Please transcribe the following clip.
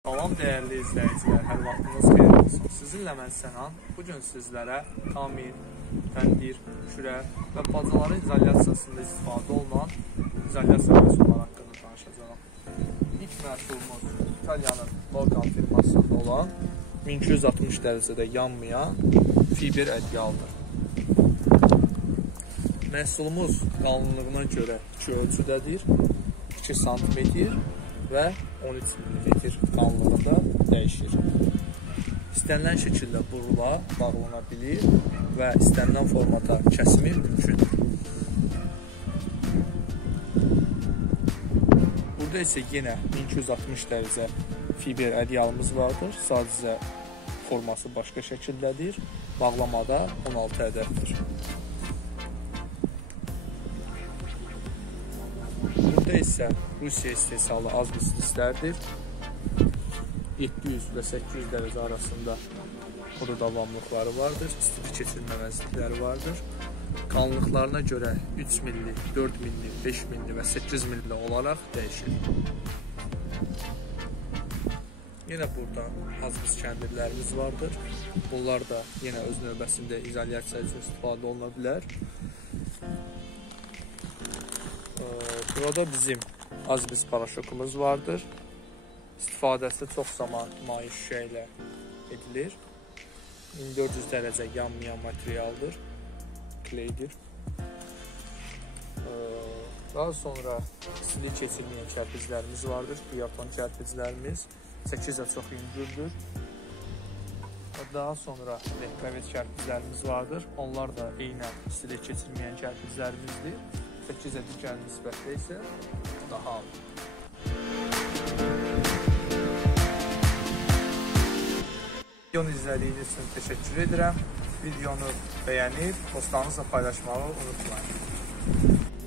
Salam dəyərli izləyicilər, hər vaxtınız xeyir olsun. Sizinlə mən Sənan. Bugün sizlərə kamin, təndir, kürə və bacaların izolyasiyasında istifadə olunan izolyasiya məhsulları haqqında danışacağım. İlk məhsulumuz İtalyanın Logan firmasında olan 1260 dərəcədə yanmayan fiber ədyaldır. Məhsulumuz qalınlığına görə 2 ölçüdədir, 2 sm və 13 mm qalınlığında dəyişir. İstənilən şəkildə burula, bağlana bilir və istənilən formata kəsimi mümkündür. Burada isə yenə 1260 dərəcə fiber ədyalımız vardır. Sadəcə forması başqa şəkildədir. Bağlamada 16 ədəddir. Burada isə Rusiya istehsalı azbestlislərdir. 700 və 800 dərəcə arasında oda davamlılıqları vardır. İstifi keçirməməzlikləri vardır. Qalınlıqlarına görə 3 milli, 4 milli, 5 milli və 8 milli olaraq dəyişir. Yenə burada azbest kəndirlərimiz vardır. Bunlar da yenə öz növbəsində izolyasiya üçün istifadə oluna bilər. Burada bizim azbest paraşokumuz vardır. İstifadəsi çox zaman maye şüşə ilə edilir. 1400 dərəcə yanmayan materialdır, kleydir. Daha sonra silik keçirməyən kərpiclərimiz vardır, biaton kərpiclərimiz 8-ə çox yüngüldür. Daha sonra lehqavet kərpiclərimiz vardır, onlar da eynən silik keçirməyən kərpiclərimizdir. 8-ə digər nisbətdə isə daha alır. Videonu izlədiyiniz üçün təşəkkür edirəm. Videonu bəyənib, dostlarınızla paylaşmağı unutmayın.